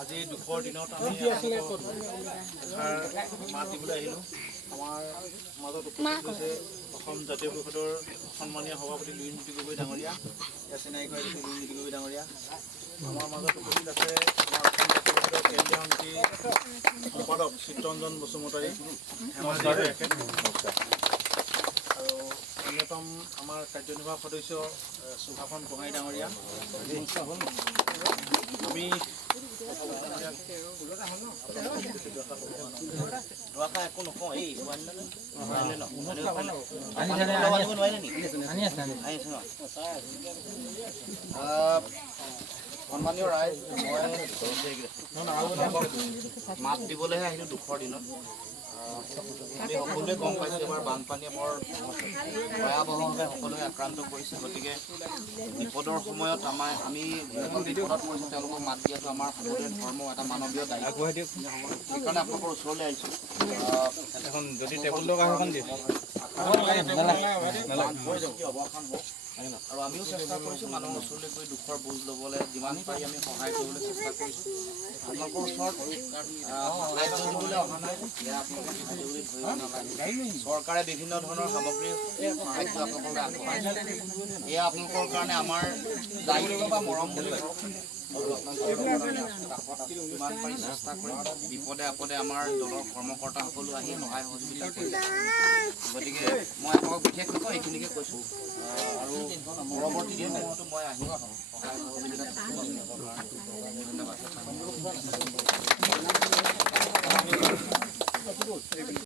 আজি দুখৰ দিনত আমি মাত দিবলৈ আহিলোঁ। আমাৰ মাজত উপস্থিত হৈছে অসম জাতীয় পৰিষদৰ সন্মানীয় সভাপতি লুৰিণজ্যোতি গগৈ ডাঙৰীয়া, চিনাকি কৰি দিছোঁ লুৰিণজ্যোতি গগৈ ডাঙৰীয়া। আমাৰ মাজত উপস্থিত আছে আমাৰ অসম জাতীয় পৰিষদৰ কেন্দ্ৰীয় সমিতিৰ সম্পাদক চিত্তৰঞ্জন বসুমতাৰী আৰু অন্যতম আমাৰ কাৰ্যনিৰ্বাহক সদস্য সুভাষণ গোহাঁই ডাঙৰীয়া। আমি একো নকওঁ এই সন্মানীয় ৰাইজ, মই মাত দিবলৈহে আহিলোঁ দুখৰ দিনত। আমি সকলোৱে গম পাইছোঁ এবাৰ বানপানীয়ে বৰ ভয়াৱহভাৱে সকলোৱে আক্ৰান্ত কৰিছে। গতিকে বিপদৰ সময়ত আমি যিসকল বিপদত পৰিছোঁ তেওঁলোকক মাত দিয়াটো আমাৰ সকলোৰে ধৰ্ম, এটা মানৱীয় দায়িত্ব। সেইকাৰণে আপোনালোকৰ ওচৰলৈ আহিছোঁ। এখন যদি টেবুল অৱসান হওক আৰু আমিও চেষ্টা কৰিছোঁ মানুহৰ ওচৰলৈ গৈ দুখৰ বুজ ল'বলৈ, যিমান পাৰি আমি সহায় কৰিবলৈ চেষ্টা কৰিছোঁ। আপোনালোকৰ ওচৰত সাহায্য দিবলৈ অহা নাই, চৰকাৰে বিভিন্ন ধৰণৰ সামগ্ৰী সাহায্য আপোনালোকলৈ আগবঢ়াইছে। এয়া আপোনালোকৰ কাৰণে আমাৰ দায়িত্ব বা মৰম বুলি ধৰক। যিমান পাৰি চেষ্টা কৰিম। বিপদে আপদে আমাৰ দলৰ কৰ্মকৰ্তা সকলো আহি সহায় সহযোগিতা কৰিছে। গতিকে মই আপোনালোকক বিশেষ নকওঁ, এইখিনিকে কৈছোঁ। আৰু পৰৱৰ্তী দিনসমূহতো মই আহিম সহায় সহযোগিতা